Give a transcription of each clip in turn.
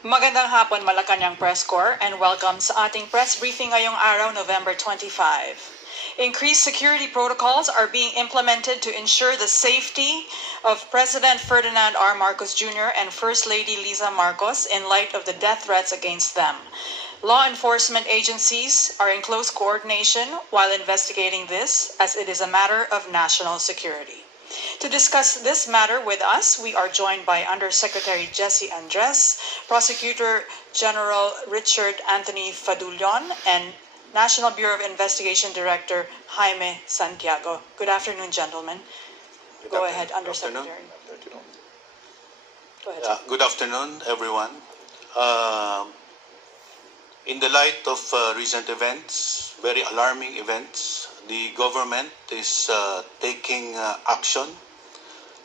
Magandang hapon, Malacanang Press Corps, and welcome sa ating press briefing ngayong araw, November 25. Increased security protocols are being implemented to ensure the safety of President Ferdinand R. Marcos Jr. and First Lady Liza Marcos in light of the death threats against them. Law enforcement agencies are in close coordination while investigating this, as it is a matter of national security. To discuss this matter with us, we are joined by Undersecretary Jesse Andres, Prosecutor General Richard Anthony Fadulion, and National Bureau of Investigation Director Jaime Santiago. Good afternoon, gentlemen. Go ahead, Undersecretary. Go ahead. Good afternoon, everyone. In the light of recent events, very alarming events, the government is taking action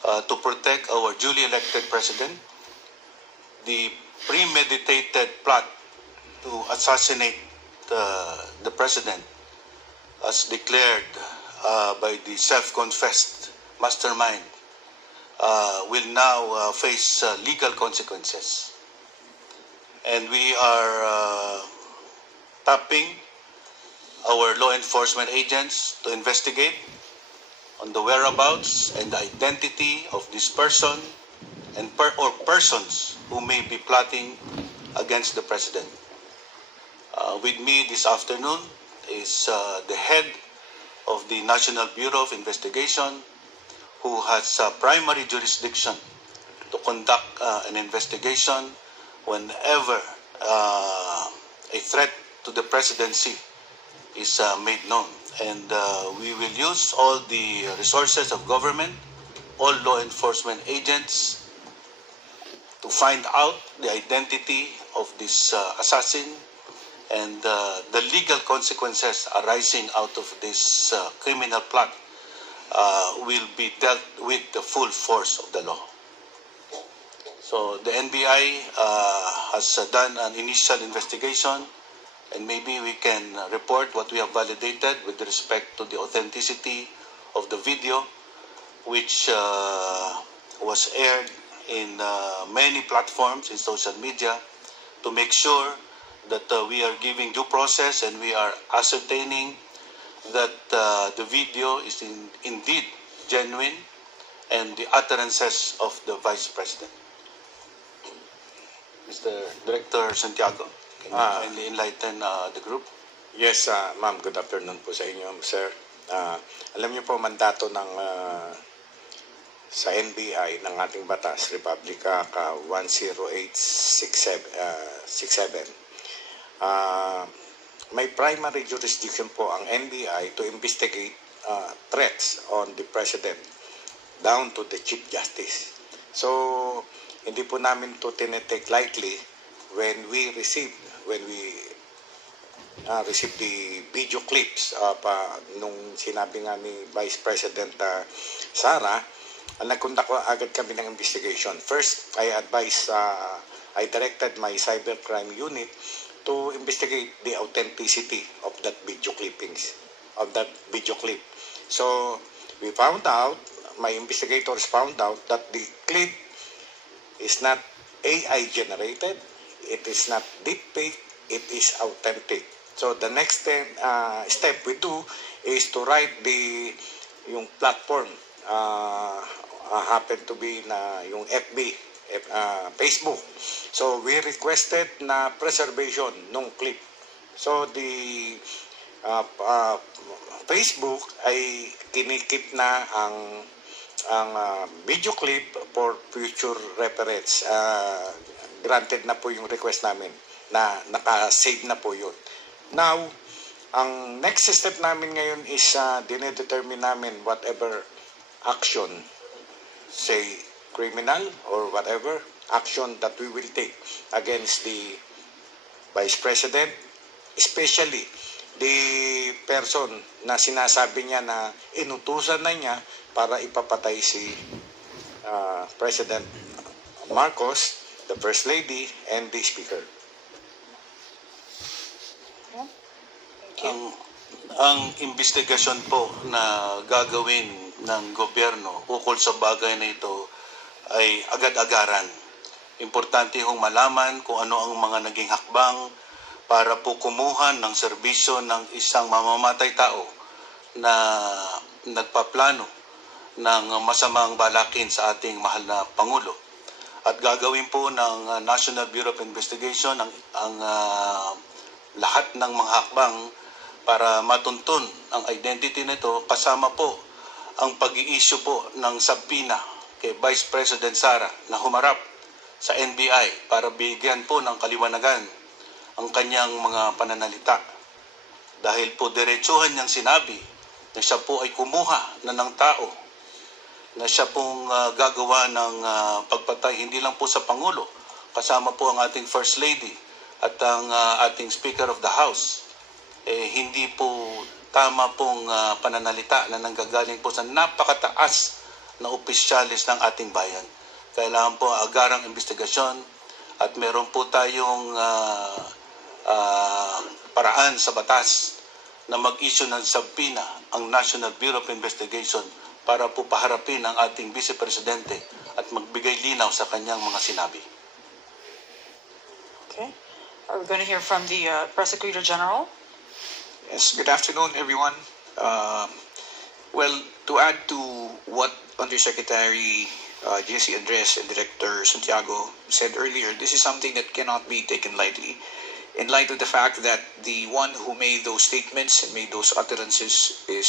to protect our duly elected president. The premeditated plot to assassinate the president, as declared by the self-confessed mastermind, will now face legal consequences. And we are tapping our law enforcement agents to investigate on the whereabouts and the identity of this person and or persons who may be plotting against the president. With me this afternoon is the head of the National Bureau of Investigation, who has primary jurisdiction to conduct an investigation whenever a threat to the presidency is made known. And we will use all the resources of government, all law enforcement agents, to find out the identity of this assassin and the legal consequences arising out of this criminal plot will be dealt with the full force of the law. So the NBI has done an initial investigation, and maybe we can report what we have validated with respect to the authenticity of the video, which was aired in many platforms in social media, to make sure that we are giving due process and we are ascertaining that the video is indeed genuine and the utterances of the Vice President. Mr. Director Santiago, can you kindly enlighten the group? Yes, ma'am. Good afternoon po sa inyo, sir. Alam niyo po, mandato ng sa NBI ng ating batas, Republic Act 10867. May primary jurisdiction po ang NBI to investigate threats on the President down to the Chief Justice. So, hindi po namin to tinetake lightly when we receive the video clips nung sinabi nga ni Vice President Sara, nagkondak agad kami ng investigation. First, I directed my cybercrime unit to investigate the authenticity of that video clippings, of that video clip. So, we found out, my investigators found out that the clip is not AI generated, it is not deepfake, it is authentic. So the next step we do is to write yung platform, happen to be na yung FB, Facebook. So we requested na preservation nung clip. So the Facebook ay kinikip na ang video clip for future reference. Granted na po yung request namin na naka-save na po yun. Now, ang next step namin ngayon is dinedetermine namin whatever action, say criminal or whatever action that we will take against the Vice President, especially the person na sinasabi niya na inutusan na niya para ipapatay si President Marcos, the First Lady, and the Speaker. Ang investigasyon po na gagawin ng gobyerno ukol sa bagay na ito ay agad-agaran. Importante hong malaman kung ano ang mga naging hakbang para po kumuha ng serbisyo ng isang mamamatay tao na nagpaplano ng masamang balakin sa ating mahal na Pangulo. At gagawin po ng National Bureau of Investigation ang lahat ng mga hakbang para matuntun ang identity nito, kasama po ang pag-i-issue po ng subpoena kay Vice President Sara na humarap sa NBI para bigyan po ng kaliwanagan ang kanyang mga pananalita. Dahil po diretsuhan niyang sinabi na siya po ay kumuha na ng tao, na siya pong gagawa ng pagpatay hindi lang po sa Pangulo, kasama po ang ating First Lady at ang ating Speaker of the House. Hindi po tama pong pananalita na nanggagaling po sa napakataas na opisyalis ng ating bayan. Kailangan po agarang investigasyon at meron po tayong paraan sa batas na mag-issue ng subpoena ang National Bureau of Investigation para po paharapin ang ating Vice Presidente at magbigay linaw sa kanyang mga sinabi. Okay. Are we going to hear from the Prosecutor General? Yes, good afternoon, everyone. Well, to add to what Undersecretary J.C. Andres and Director Santiago said earlier, this is something that cannot be taken lightly. In light of the fact that the one who made those statements and made those utterances is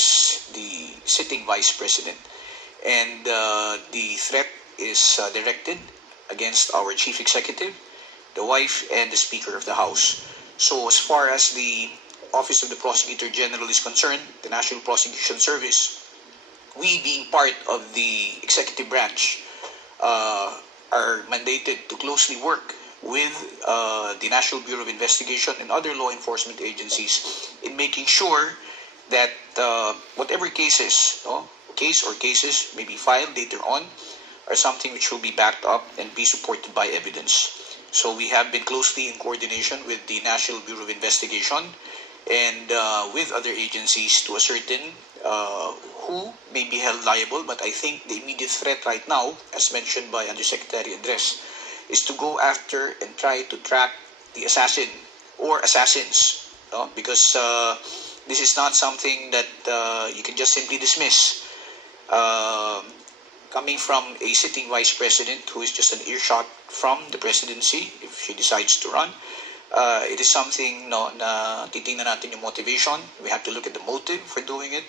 the sitting Vice President. And the threat is directed against our Chief Executive, the wife, and the Speaker of the House. So as far as the Office of the Prosecutor General is concerned, the National Prosecution Service, we being part of the executive branch are mandated to closely work with the National Bureau of Investigation and other law enforcement agencies in making sure that whatever cases, case or cases may be filed later on are something which will be backed up and be supported by evidence. So we have been closely in coordination with the National Bureau of Investigation and with other agencies to ascertain who may be held liable. But I think the immediate threat right now, as mentioned by Undersecretary Andres, is to go after and try to track the assassin or assassins, because this is not something that you can just simply dismiss. Coming from a sitting Vice President who is just an earshot from the presidency, if she decides to run, it is something na titingnan natin yung motivation. We have to look at the motive for doing it.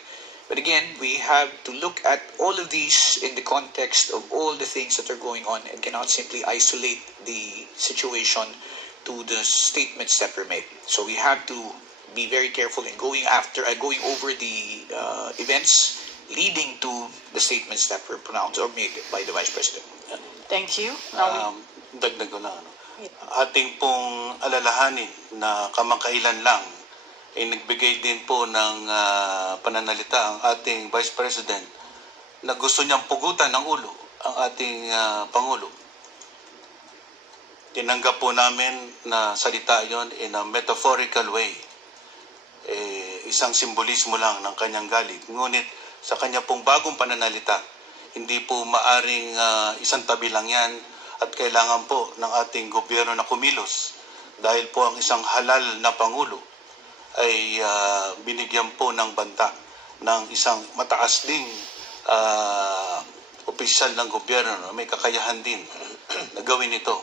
But again, we have to look at all of these in the context of all the things that are going on and cannot simply isolate the situation to the statements that were made. So we have to be very careful in going over the events leading to the statements that were pronounced or made by the Vice President. Thank you. Dagdag ko na. Ating pong alalahanin na kamakailan lang ay nagbigay din po ng pananalita ang ating Vice President na gusto niyang pugutan ng ulo ang ating Pangulo. Tinanggap po namin na salita yon in a metaphorical way. Isang simbolismo lang ng kanyang galit. Ngunit sa kanya pong bagong pananalita, hindi po maaring isang tabi lang yan at kailangan po ng ating gobyerno na kumilos dahil po ang isang halal na Pangulo ay binigyan po ng banta ng isang mataas ding opisyal ng gobyerno na may kakayahan din na gawin ito.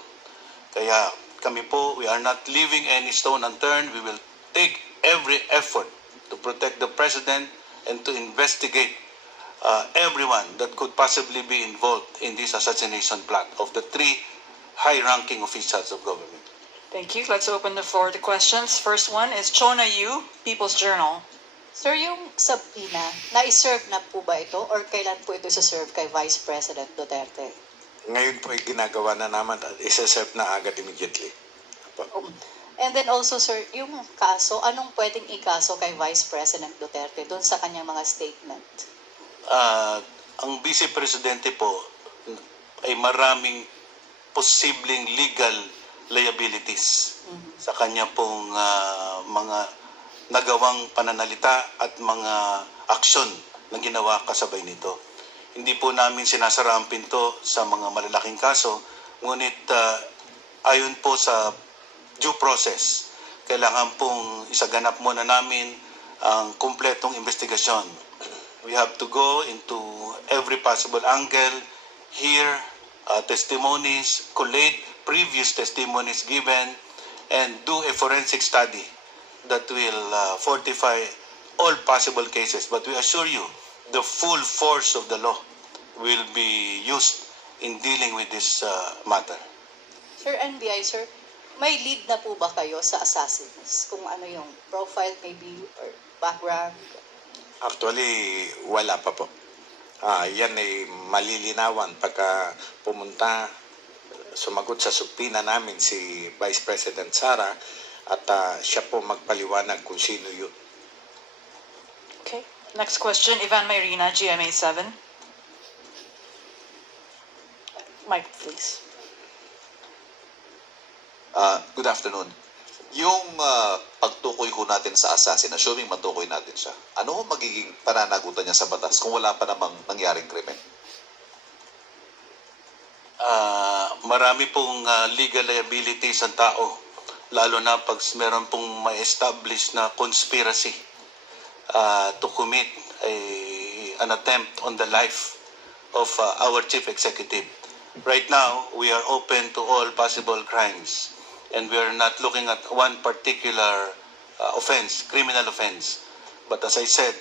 Kaya kami po, we are not leaving any stone unturned. We will take every effort to protect the President and to investigate everyone that could possibly be involved in this assassination plot of the three high-ranking officials of government. Thank you. Let's open the floor to questions. First one is Chona Yu, People's Journal. Sir, yung subpoena, na-serve na po ba ito or kailan po ito isa-serve kay Vice President Duterte? Ngayon po ay ginagawa na naman at isa-serve na agad immediately. And then also, sir, yung kaso, anong pwedeng ikaso kay Vice President Duterte doon sa kanyang mga statement? Ang Vice Presidente po ay maraming posibleng legal liabilities sa kanya pong mga nagawang pananalita at mga aksyon na ginawa kasabay nito. Hindi po namin sinasara ang pinto sa mga malalaking kaso Ngunit ayon po sa due process, kailangan pong isaganap muna namin ang kumpletong investigasyon. We have to go into every possible angle, hear testimonies, collate previous testimonies given, and do a forensic study that will fortify all possible cases. But we assure you, the full force of the law will be used in dealing with this matter. Sir, NBI, sir, may lead na po ba kayo sa assassins? Kung ano yung profile maybe or background? Actually, wala pa po. Yan ay malilinawan pagka pumunta, sumagot sa subpina namin si Vice President Sara at siya po magpaliwanag kung sino yun. Okay. Next question, Ivan Mayrina, GMA 7. Mike, please. Good afternoon. Yung pagtukoy ho natin sa assassin, assuming matukoy natin siya, ano ho magiging pananagutan niya sa batas kung wala pa namang nangyaring krimen? Marami pong legal liabilities ang tao, lalo na pag meron pong ma-establish na conspiracy to commit an attempt on the life of our chief executive. Right now, we are open to all possible crimes, and we are not looking at one particular offense, criminal offense. But as I said,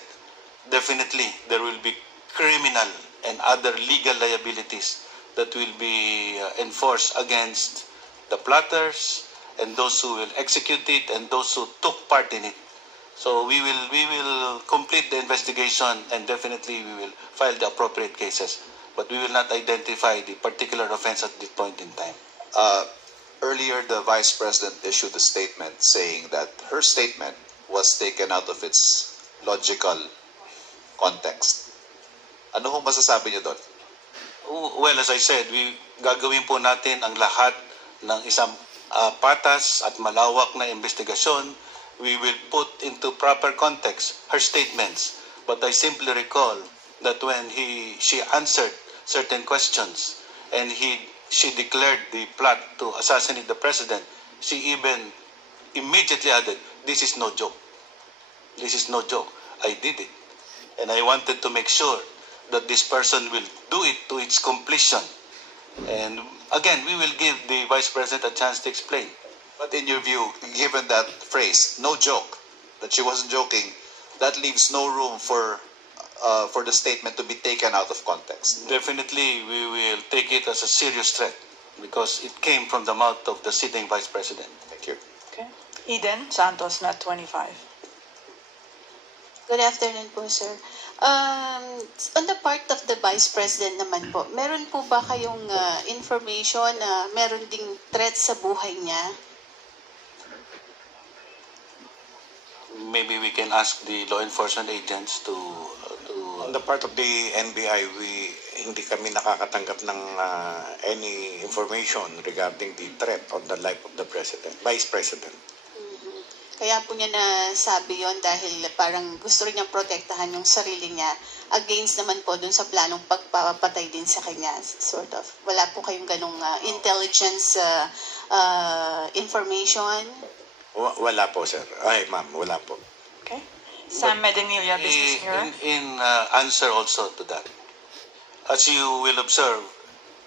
definitely there will be criminal and other legal liabilities that will be enforced against the plotters and those who will execute it and those who took part in it. So we will complete the investigation, and definitely we will file the appropriate cases. But we will not identify the particular offense at this point in time. Earlier, the Vice President issued a statement saying that her statement was taken out of its logical context. Ano hong masasabi niyo doon? Well, as I said, gagawin po natin ang lahat ng isang patas at malawak na investigasyon. We will put into proper context her statements. But I simply recall that when she answered certain questions and she declared the plot to assassinate the president, she even immediately added, "This is no joke. This is no joke. I did it. And I wanted to make sure that this person will do it to its completion." And again, we will give the Vice President a chance to explain. But in your view, given that phrase, no joke, that she wasn't joking, that leaves no room for the statement to be taken out of context. Definitely, we will take it as a serious threat because it came from the mouth of the sitting Vice President. Thank you. Okay. Eden Santos, Net 25. Good afternoon po, sir. On the part of the Vice President naman po, meron po ba kayong information na meron ding threat sa buhay niya? Maybe we can ask the law enforcement agents to On the part of the NBI, hindi kami nakakatanggap ng any information regarding the threat on the life of the Vice President. Kaya po niya nasabi yon dahil parang gusto rin niyang protektahan yung sarili niya against naman po dun sa planong pagpapatay din sa kanya. Sort of. Wala po kayong ganong intelligence information? Wala po, sir. Ay, ma'am, wala po. Okay. Sam Medinilla, Business Bureau. In answer also to that, as you will observe,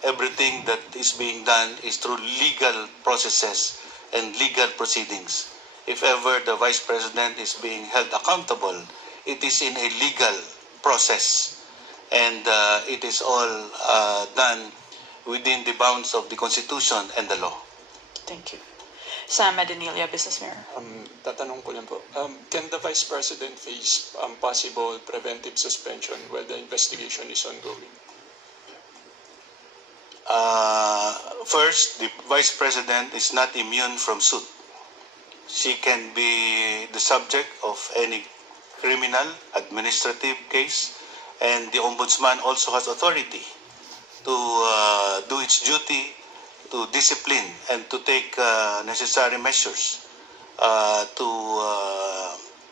everything that is being done is through legal processes and legal proceedings. If ever the Vice President is being held accountable, it is in a legal process, and it is all done within the bounds of the Constitution and the law. Thank you. Sam Medinilla, Business Mirror. Tatanong ko lang po, can the Vice President face possible preventive suspension while the investigation is ongoing? First, the Vice President is not immune from suit. She can be the subject of any criminal, administrative case, and the Ombudsman also has authority to do its duty, to discipline, and to take necessary measures to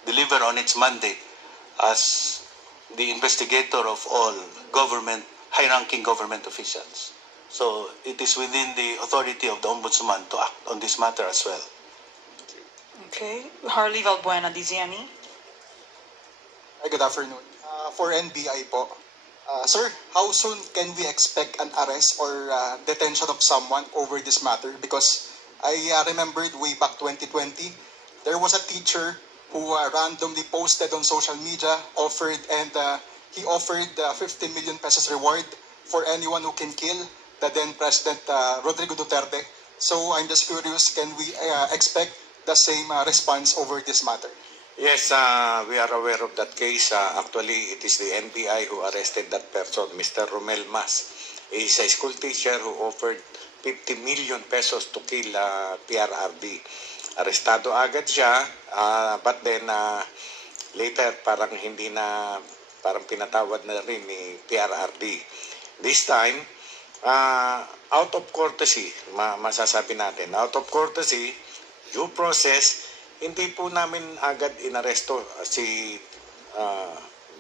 deliver on its mandate as the investigator of all high-ranking government officials. So it is within the authority of the Ombudsman to act on this matter as well. Okay. Harley Valbuena, DZME. Hi, good afternoon. For NBI po, sir, how soon can we expect an arrest or detention of someone over this matter? Because I remembered way back 2020, there was a teacher who randomly posted on social media, he offered 50 million pesos reward for anyone who can kill the then President Rodrigo Duterte. So I'm just curious, can we expect the same response over this matter? Yes, we are aware of that case. Actually, it is the NBI who arrested that person, Mr. Romel Mas. He is a school teacher who offered 50 million pesos to kill PRRD. Arestado agad siya, but then later parang hindi na, parang pinatawad na rin ni PRRD. This time, out of courtesy, masasabi natin, out of courtesy, due process, hindi po namin agad inaresto si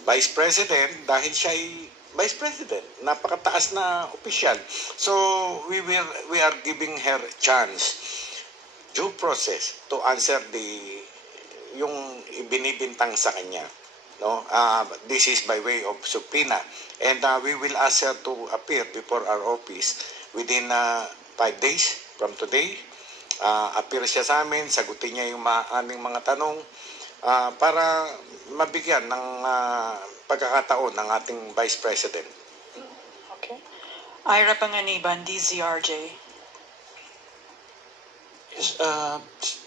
Vice President dahil siya ay Vice President, napakataas na opisyal. So we are giving her chance, due process, to answer yung ibinibintang sa kanya. No, this is by way of subpoena, and we will ask her to appear before our office within 5 days from today. Appear siya sa amin, sagutin niya yung aming mga tanong para mabigyan ng pagkakataon ng ating Vice President. Okay. Ira Panganiban, DZRJ. Yes,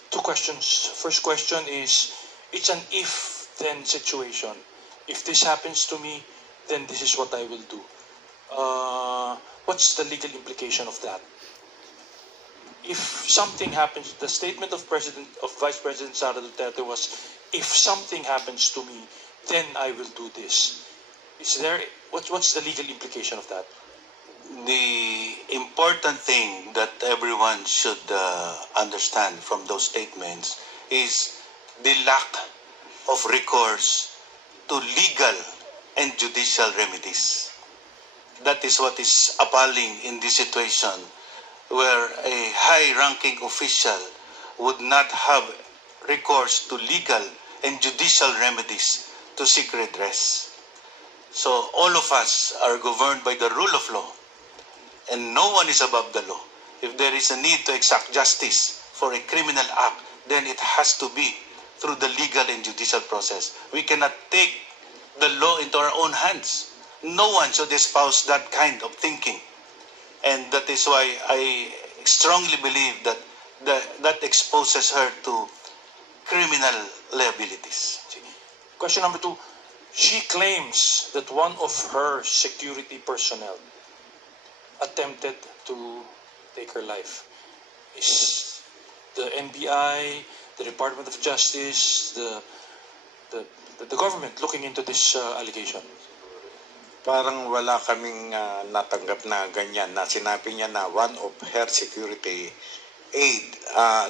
two questions. First question is, it's an if-then situation. If this happens to me, then this is what I will do. What's the legal implication of that? If something happens, the statement of Vice President Sara Duterte was, if something happens to me, then I will do this. What's the legal implication of that? The important thing that everyone should understand from those statements is the lack of recourse to legal and judicial remedies. That is what is appalling in this situation, where a high-ranking official would not have recourse to legal and judicial remedies to seek redress. So all of us are governed by the rule of law, and no one is above the law. If there is a need to exact justice for a criminal act, then it has to be through the legal and judicial process. We cannot take the law into our own hands. No one should espouse that kind of thinking. And that is why I strongly believe that that exposes her to criminal liabilities. Question number 2. She claims that one of her security personnel attempted to take her life. Is the NBI, the Department of Justice, the government looking into this allegation? Parang wala kaming natanggap na ganyan, na sinabi niya na one of her security aide.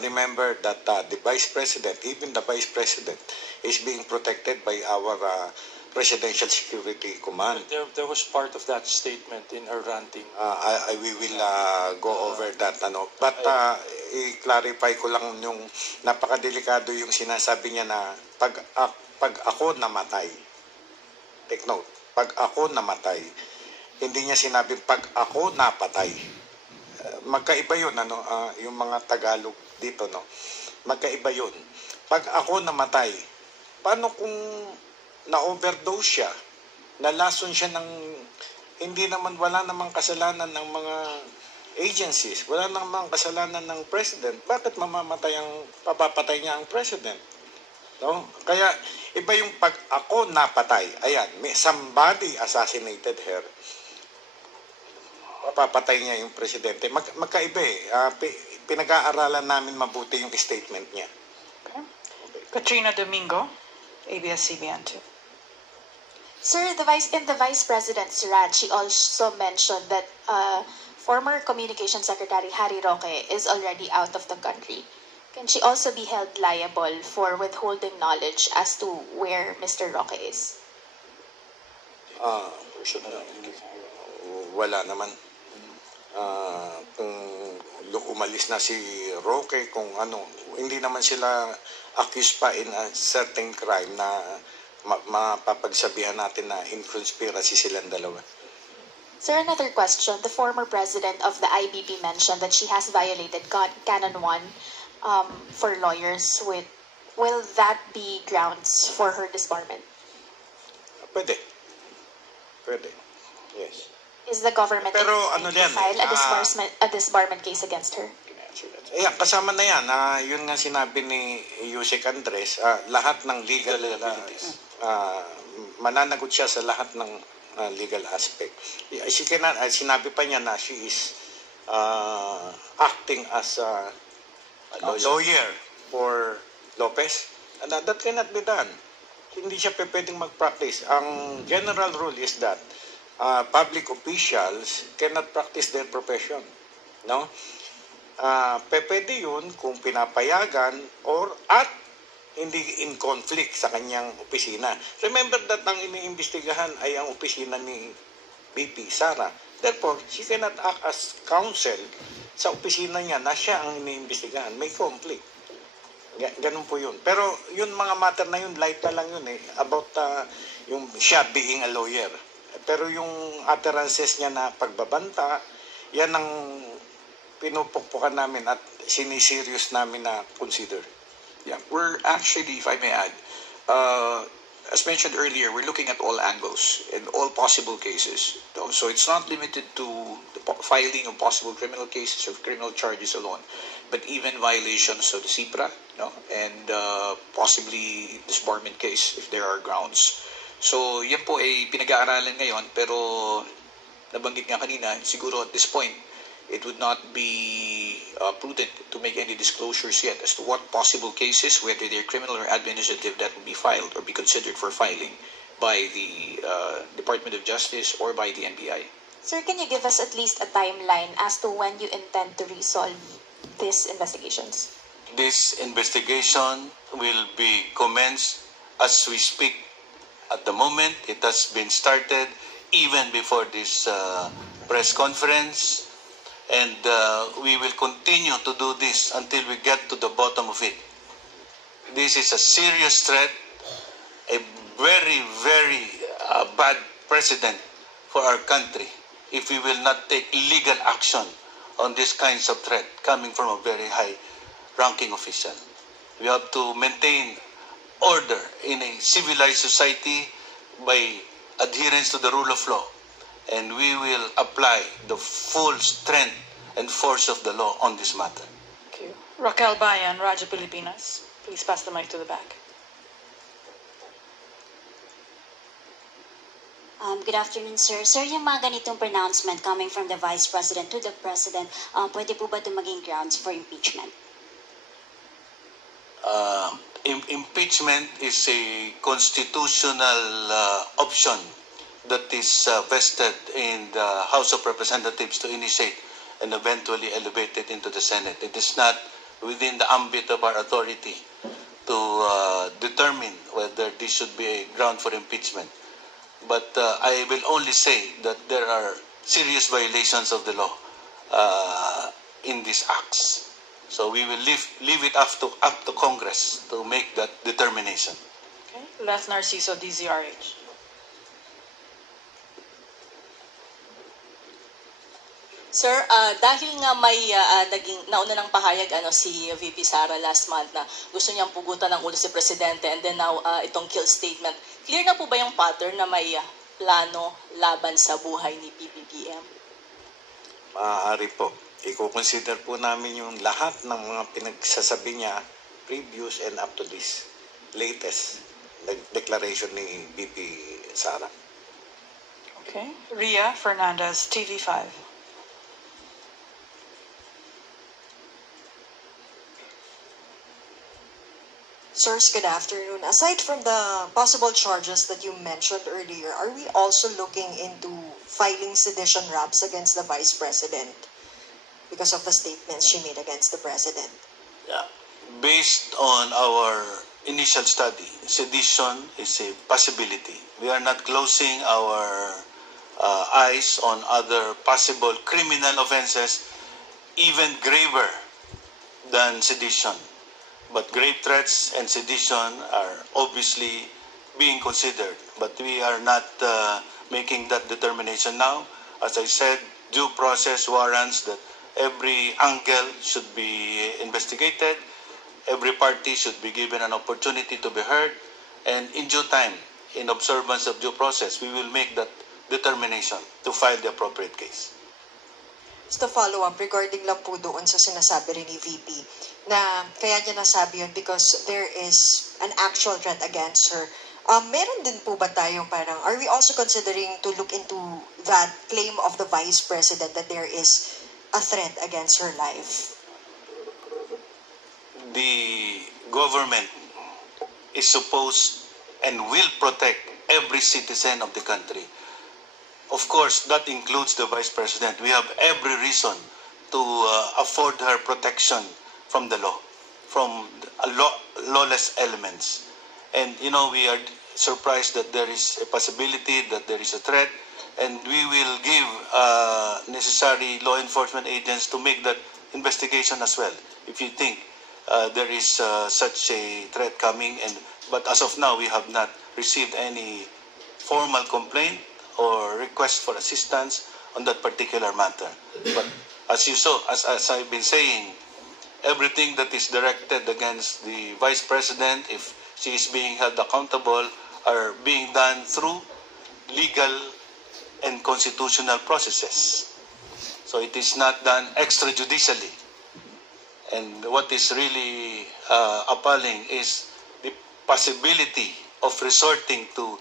Remember that the Vice President, even the Vice President, is being protected by our Presidential Security Command. There was part of that statement in her ranting. We will go over that. But i-clarify ko lang yung napakadelikado yung sinasabi niya na pag ako namatay. Take note. Pag ako namatay, hindi niya sinabing pag ako napatay. Magkaiba yun, yung mga Tagalog dito, no? Magkaiba yun. Pag ako namatay, paano kung na-overdose siya, nalason siya ng, wala namang kasalanan ng mga agencies, wala namang kasalanan ng President, bakit papapatay niya ang President? No? Kaya iba yung pag ako napatay, ayan, somebody assassinated her, papapatay niya yung presidente. Magkaiba pinag-aaralan namin mabuti yung statement niya. Okay. Katrina Domingo, ABS-CBN 2. Sir, in the Vice President's rant, she also mentioned that former Communications Secretary Harry Roque is already out of the country. Can she also be held liable for withholding knowledge as to where Mr. Roque is? Wala naman. kung umalis na si Roque, kung ano, hindi naman sila accused pa in a certain crime na mapapagsabihan natin na in conspiracy silang dalawa. Sir, another question. The former president of the IBP mentioned that she has violated Canon 1 for lawyers. Will that be grounds for her disbarment? Pwede. Yes. Is the government Pero intending to file a disbarment case against her? Ayan, kasama na yan. Yun nga sinabi ni Yusek Andres, lahat ng legal mananagot siya sa lahat ng legal aspect. Sinabi pa niya na she is acting as a lawyer for Lopez. And that cannot be done. Hindi siya pwedeng mag-practice. Ang general rule is that public officials cannot practice their profession. No? Pwede yun kung pinapayagan at hindi in conflict sa kanyang opisina. Remember that ang iniimbestigahan ay ang opisina ni VP Sara. Therefore, she cannot act as counsel sa opisina niya na siya ang iniimbestigahan. May conflict. Ganun po yun. Pero yun mga matter na yun, light na lang yun about yung siya being a lawyer. Pero yung utterances niya na pagbabanta, yan ang pinupukpukan namin at siniserious namin na consider. Yeah, we're actually, if I may add, as mentioned earlier, we're looking at all angles and all possible cases. So it's not limited to the filing of possible criminal cases or criminal charges alone, but even violations of the CIPRA, and possibly disbarment case if there are grounds. So yan po ay pinag-aaralan ngayon, pero nabanggit nga kanina, siguro at this point, it would not be prudent to make any disclosures yet as to what possible cases, whether they're criminal or administrative, that will be filed or be considered for filing by the Department of Justice or by the NBI. Sir, can you give us at least a timeline as to when you intend to resolve these investigations? This investigation will be commenced as we speak. At the moment, it has been started even before this press conference. And we will continue to do this until we get to the bottom of it. This is a serious threat, a very, very bad precedent for our country if we will not take legal action on these kinds of threat coming from a very high-ranking official. We have to maintain order in a civilized society by adherence to the rule of law. And we will apply the full strength and force of the law on this matter. Thank you. Raquel Bayan, Radyo Pilipinas. Please pass the mic to the back. Good afternoon, sir. Sir, yung mga ganitong pronouncement coming from the Vice President to the President, pwede po ba ito maging grounds for impeachment? Impeachment is a constitutional option that is vested in the House of Representatives to initiate and eventually elevate it into the Senate. It is not within the ambit of our authority to determine whether this should be a ground for impeachment. But I will only say that there are serious violations of the law in these acts. So we will leave it up to Congress to make that determination. Okay. Les Narciso, DZRH. Sir, dahil nga may nauna ng pahayag si VP Sara last month na gusto niyang pugutan ng ulo si Presidente, and then now itong kill statement, clear na po ba yung pattern na may plano laban sa buhay ni PBBM? Maaari po. I-consider po namin yung lahat ng mga pinagsasabi niya previous and up to this latest declaration ni VP Sara. Okay. Ria Fernandez, TV5. Sirs, good afternoon. Aside from the possible charges that you mentioned earlier, are we also looking into filing sedition raps against the Vice President because of the statements she made against the President? Yeah. Based on our initial study, sedition is a possibility. We are not closing our eyes on other possible criminal offenses, even graver than sedition. But grave threats and sedition are obviously being considered. But we are not making that determination now. As I said, due process warrants that every angle should be investigated, every party should be given an opportunity to be heard, and in due time, in observance of due process, we will make that determination to file the appropriate case. Just a follow-up regarding lang po doon sa sinasabi rin ni VP na kaya niya nasabi yun because there is an actual threat against her. Meron din po ba tayong parang, are we also considering to look into that claim of the Vice President that there is a threat against her life? The government is supposed and will protect every citizen of the country. Of course, that includes the Vice President. We have every reason to afford her protection from the law, from lawless elements. And, you know, we are surprised that there is a possibility that there is a threat, and we will give necessary law enforcement agents to make that investigation as well, if you think there is such a threat coming. But as of now, we have not received any formal complaint or request for assistance on that particular matter. But as you saw, as I've been saying, everything that is directed against the Vice President, if she is being held accountable, are being done through legal and constitutional processes. So it is not done extrajudicially. And what is really appalling is the possibility of resorting to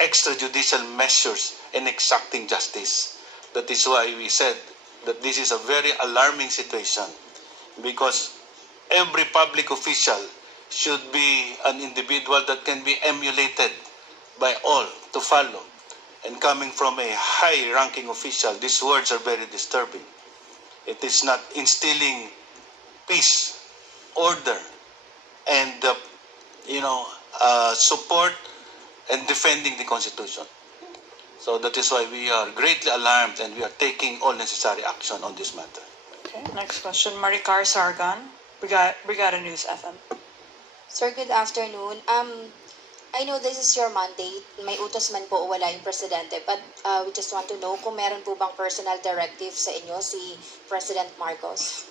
extrajudicial measures in exacting justice. That is why we said that this is a very alarming situation, because every public official should be an individual that can be emulated by all to follow. And coming from a high-ranking official, these words are very disturbing. It is not instilling peace, order, and support and defending the Constitution. So that is why we are greatly alarmed, and we are taking all necessary action on this matter. Okay, next question, Maricar Sargon, Brigada News FM. Sir, good afternoon. I know this is your mandate. May utos man po o wala yung presidente, but we just want to know kung meron po bang personal directive sa inyo si President Marcos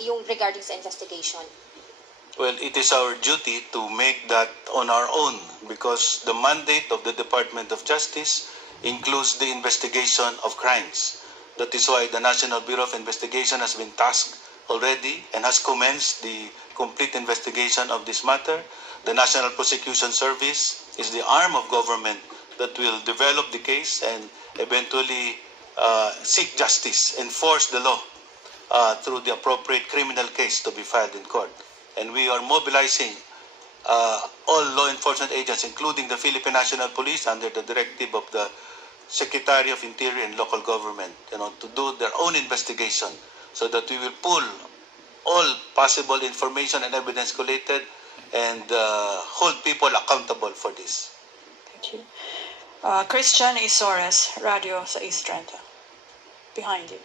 yung regarding sa investigation. Well, it is our duty to make that on our own, because the mandate of the Department of Justice includes the investigation of crimes. That is why the National Bureau of Investigation has been tasked already and has commenced the complete investigation of this matter. The National Prosecution Service is the arm of government that will develop the case and eventually seek justice, enforce the law through the appropriate criminal case to be filed in court. And we are mobilizing all law enforcement agents, including the Philippine National Police, under the directive of the Secretary of Interior and Local Government, to do their own investigation, so that we will pull all possible information and evidence collated and hold people accountable for this. Thank you. Christian Isores, Radio sa East Trenta. Behind you.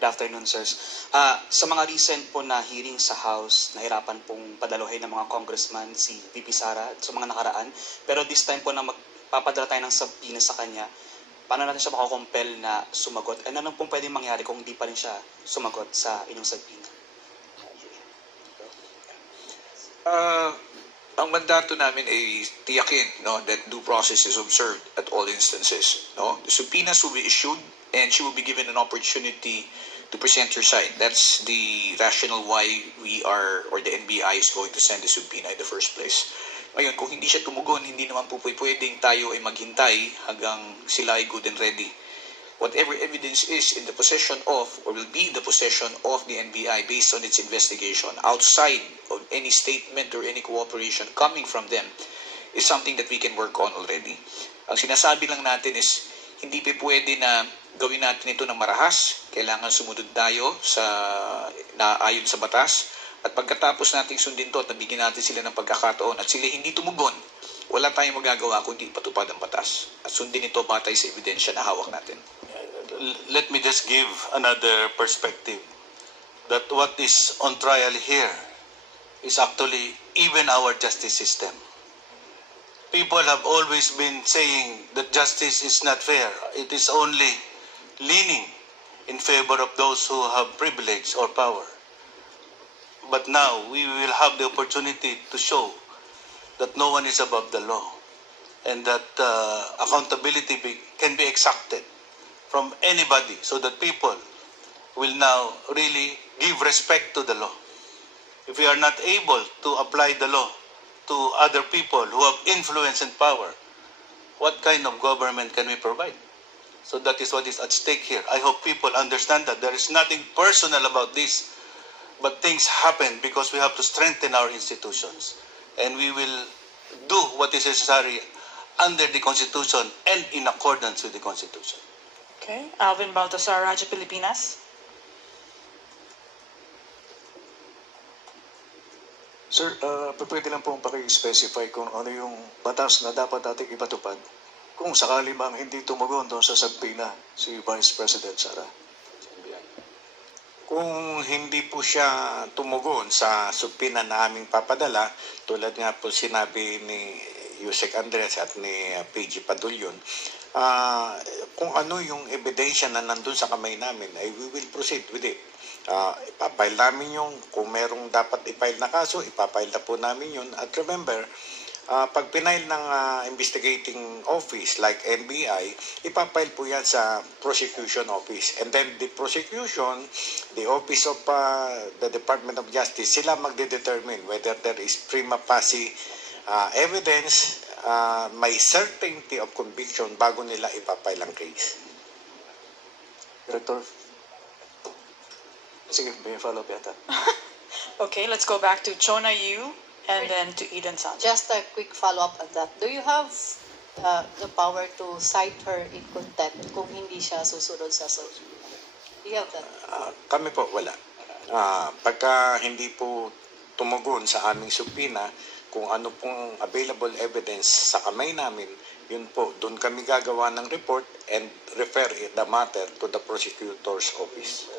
Good afternoon, sirs. Sa mga recent po na hearing sa House, nahirapan pong padaluhin ng mga congressman si VP Sara sa mga nakaraan. Pero this time po na magpapadala tayo ng subpoena sa kanya, paano natin siya makakompel na sumagot? And ano pong pwedeng mangyari kung hindi pa rin siya sumagot sa inyong subpoena? Ang mandato namin ay tiyakin that due process is observed at all instances. The subpoenas will be issued and she will be given an opportunity to present her side. That's the rationale why we are, or the NBI is going to send the subpoena in the first place. Ngayon, kung hindi siya tumugon, hindi naman po pwedeng tayo ay maghintay hanggang sila ay good and ready. Whatever evidence is in the possession of, or will be in the possession of the NBI based on its investigation, outside of any statement or any cooperation coming from them, is something that we can work on already. Ang sinasabi lang natin is, hindi pa pwede na gawin natin ito ng marahas. Kailangan sumunod tayo ayon sa batas. At pagkatapos nating sundin to at nabigyan natin sila ng pagkakataon at sila hindi tumugon, wala tayong magagawa kundi ipatupad ang batas at sundin ito batay sa ebidensya na hawak natin. Let me just give another perspective that what is on trial here is actually even our justice system. People have always been saying that justice is not fair. It is only leaning in favor of those who have privilege or power. But now we will have the opportunity to show that no one is above the law and that accountability can be exacted from anybody so that people will now really give respect to the law. If we are not able to apply the law to other people who have influence and power, what kind of government can we provide? So that is what is at stake here. I hope people understand that there is nothing personal about this, but things happen because we have to strengthen our institutions. And we will do what is necessary under the Constitution and in accordance with the Constitution. Okay, Alvin Baltasar, Radyo Pilipinas. Sir, pwede lang pong paki-specify kung ano yung batas na dapat nating ipatupad kung sakali mang hindi tumugon doon sa subpoena si Vice President Sara. Kung hindi po siya tumugon sa subpoena na aming papadala, tulad nga po sinabi ni Yusek Andres at ni PG Padulyon, kung ano yung ebidensya na nandun sa kamay namin, ay we will proceed with it. Ipapile namin yung, kung merong dapat ipile na kaso, ipapile na po namin yun. At remember, pag pinail ng investigating office like NBI, ipapile po yan sa prosecution office. And then the prosecution, the office of the Department of Justice, sila magde-determine whether there is prima facie evidence, may certainty of conviction bago nila ipapile ang case. Director? Sige, may follow-up yata. Okay, let's go back to Chona Yu and then to Eden Santos. Just a quick follow-up on that. Do you have the power to cite her in contempt kung hindi siya susunod sa subpoena? Do you have that? Kami po, wala. Pagka hindi po tumugon sa aming subpoena, kung ano pong available evidence sa kamay namin, yun po, doon kami gagawa ng report and refer the matter to the prosecutor's office.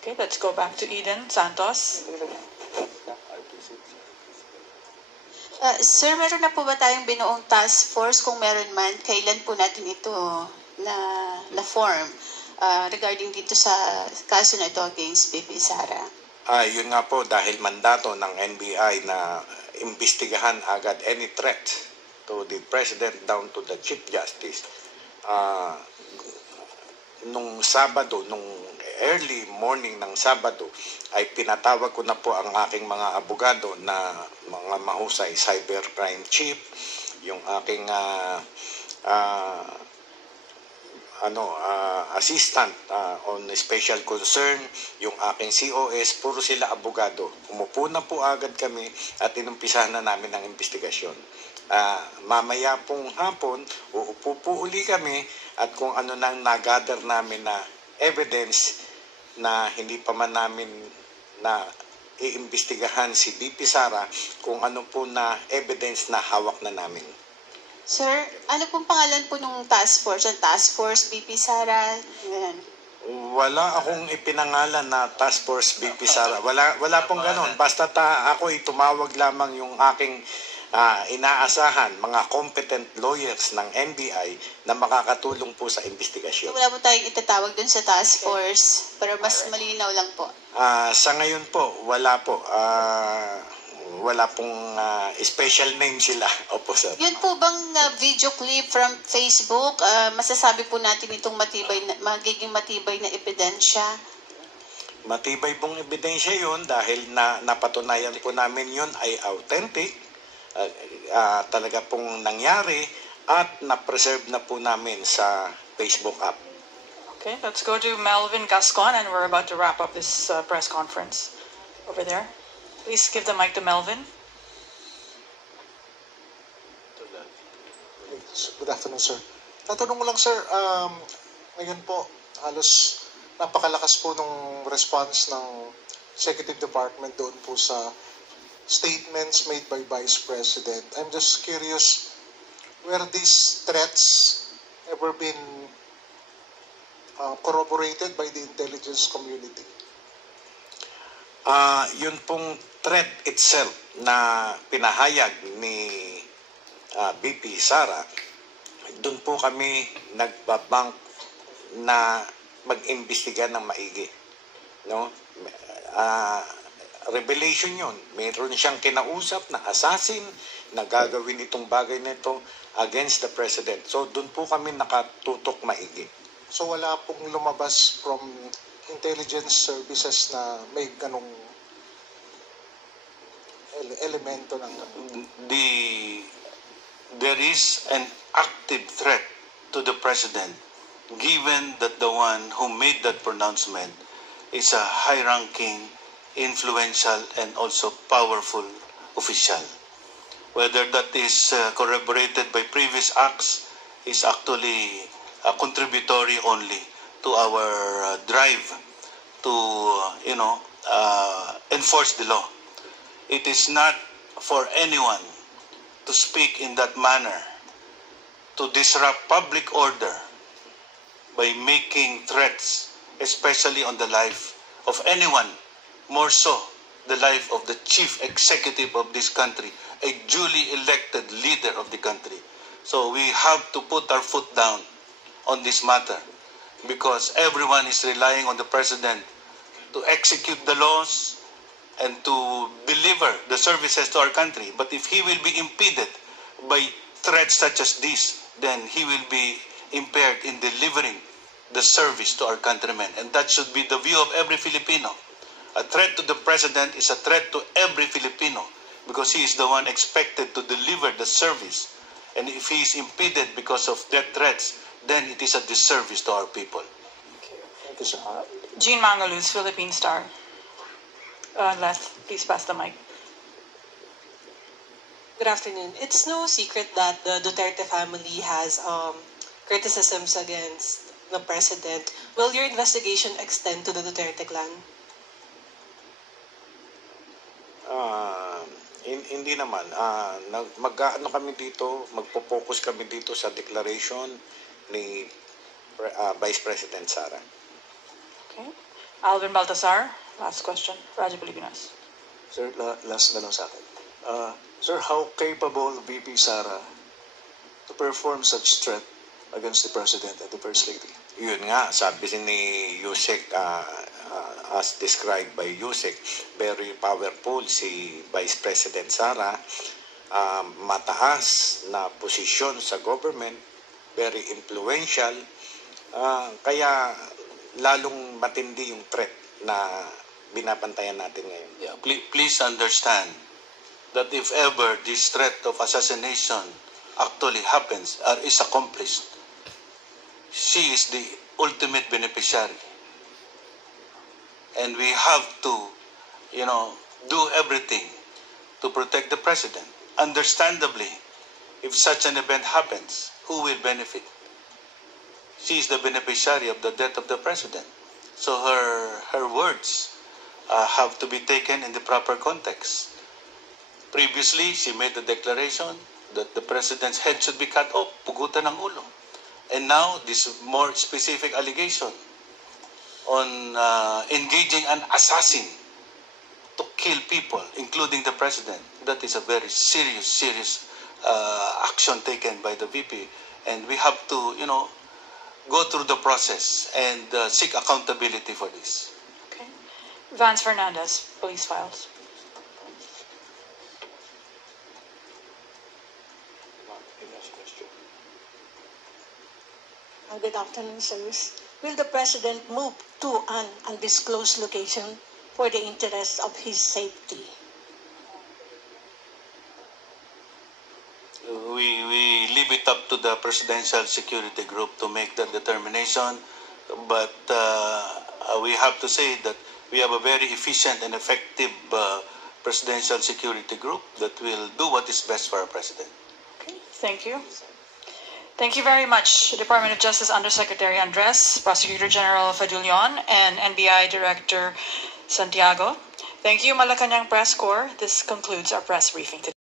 Okay, let's go back to Eden Santos. Sir, meron na po ba tayong binuong task force? Kung meron man, kailan po natin ito na-form regarding dito sa kaso na ito against BP Sara? Yun nga po, dahil mandato ng NBI na imbestigahan agad any threat to the President down to the Chief Justice. Nung Sabado, nung early morning ng Sabado, ay pinatawag ko na po ang aking mga abogado na mga mahusay cybercrime chief, yung aking assistant on special concern, yung aking COS, puro sila abogado. Umupo na po agad kami at inumpisahan na namin ang investigasyon. Mamaya pong hapon, uupo po uli kami at kung ano nang nagather namin na evidence na hindi pa man namin na iimbestigahan si BP Sara, kung ano po na evidence na hawak na namin. Sir, ano pong pangalan po nung task force? Ang task force BP Sara? Yan. Wala akong ipinangalan na task force BP Sara. Wala pong ganon. Basta ako tumawag lamang yung aking inaasahan, mga competent lawyers ng NBI na makakatulong po sa investigasyon. Wala po tayong itatawag dun sa task force, pero mas malinaw lang po. Sa ngayon po, wala po. Wala pong special name sila. Opo, sir. Yun po bang video clip from Facebook, masasabi po natin itong magiging matibay na ebidensya? Matibay pong ebidensya yun dahil napatunayan po namin yun ay authentic, talaga pong nangyari at na-preserve na po namin sa Facebook app. Okay, let's go to Melvin Gascon and we're about to wrap up this press conference over there. Please give the mic to Melvin. Good afternoon, sir. Tatanong ko lang, sir, ngayon po, halos napakalakas po ng response ng Executive Department doon po sa statements made by Vice President. I'm just curious, were these threats ever been corroborated by the intelligence community? Yun pong threat itself na pinahayag ni VP Sara, doon po kami nagbabank na mag-imbestiga ng maigi. No? Revelation yun. Mayroon siyang kinausap na assassin na gagawin itong bagay na ito against the president. So doon po kami nakatutok maigi. So wala pong lumabas from intelligence services na may ganong elemento ng there is an active threat to the president, given that the one who made that pronouncement is a high-ranking, influential, and also powerful official. Whether that is corroborated by previous acts is actually contributory only to our drive to, enforce the law. It is not for anyone to speak in that manner, to disrupt public order by making threats, especially on the life of anyone, more so the life of the chief executive of this country, a duly elected leader of the country. So we have to put our foot down on this matter because everyone is relying on the president to execute the laws and to deliver the services to our country. But if he will be impeded by threats such as this, then he will be impaired in delivering the service to our countrymen. And that should be the view of every Filipino. A threat to the president is a threat to every Filipino because he is the one expected to deliver the service. And if he is impeded because of death threats, then it is a disservice to our people. Thank you, sir. Jean Mangaluz, Philippine Star. Left, please pass the mic. Good afternoon. It's no secret that the Duterte family has criticisms against the president. Will your investigation extend to the Duterte clan? Hindi naman. Mag-ano kami dito, magpo-focus kami dito sa declaration ni Vice President Sara. Okay. Alvin Baltasar, last question. Raja Pilipinas. Sir, last na lang sa akin. Sir, how capable VP Sara to perform such threat against the President and the First Lady? Yun nga, sabi ni Yusek, as described by Yusek, very powerful si Vice President Sara, mataas na posisyon sa government, very influential, kaya lalong matindi yung threat na binabantayan natin ngayon. Yeah, please understand that if ever this threat of assassination actually happens or is accomplished, she is the ultimate beneficiary. And we have to, do everything to protect the president. Understandably, if such an event happens, who will benefit? She is the beneficiary of the death of the president. So her words have to be taken in the proper context. Previously, she made the declaration that the president's head should be cut off, pugutan ng ulo. And now, this more specific allegation on engaging an assassin to kill people, including the president. That is a very serious action taken by the VP. And we have to, go through the process and seek accountability for this. Okay. Vance Fernandez, Police Files. Good afternoon, sirs. Will the President move to an undisclosed location for the interest of his safety? We leave it up to the Presidential Security Group to make that determination, but we have to say that we have a very efficient and effective Presidential Security Group that will do what is best for our President. Okay, thank you. Thank you very much, Department of Justice Undersecretary Andres, Prosecutor General Fadulion, and NBI Director Santiago. Thank you, Malacanang Press Corps. This concludes our press briefing today.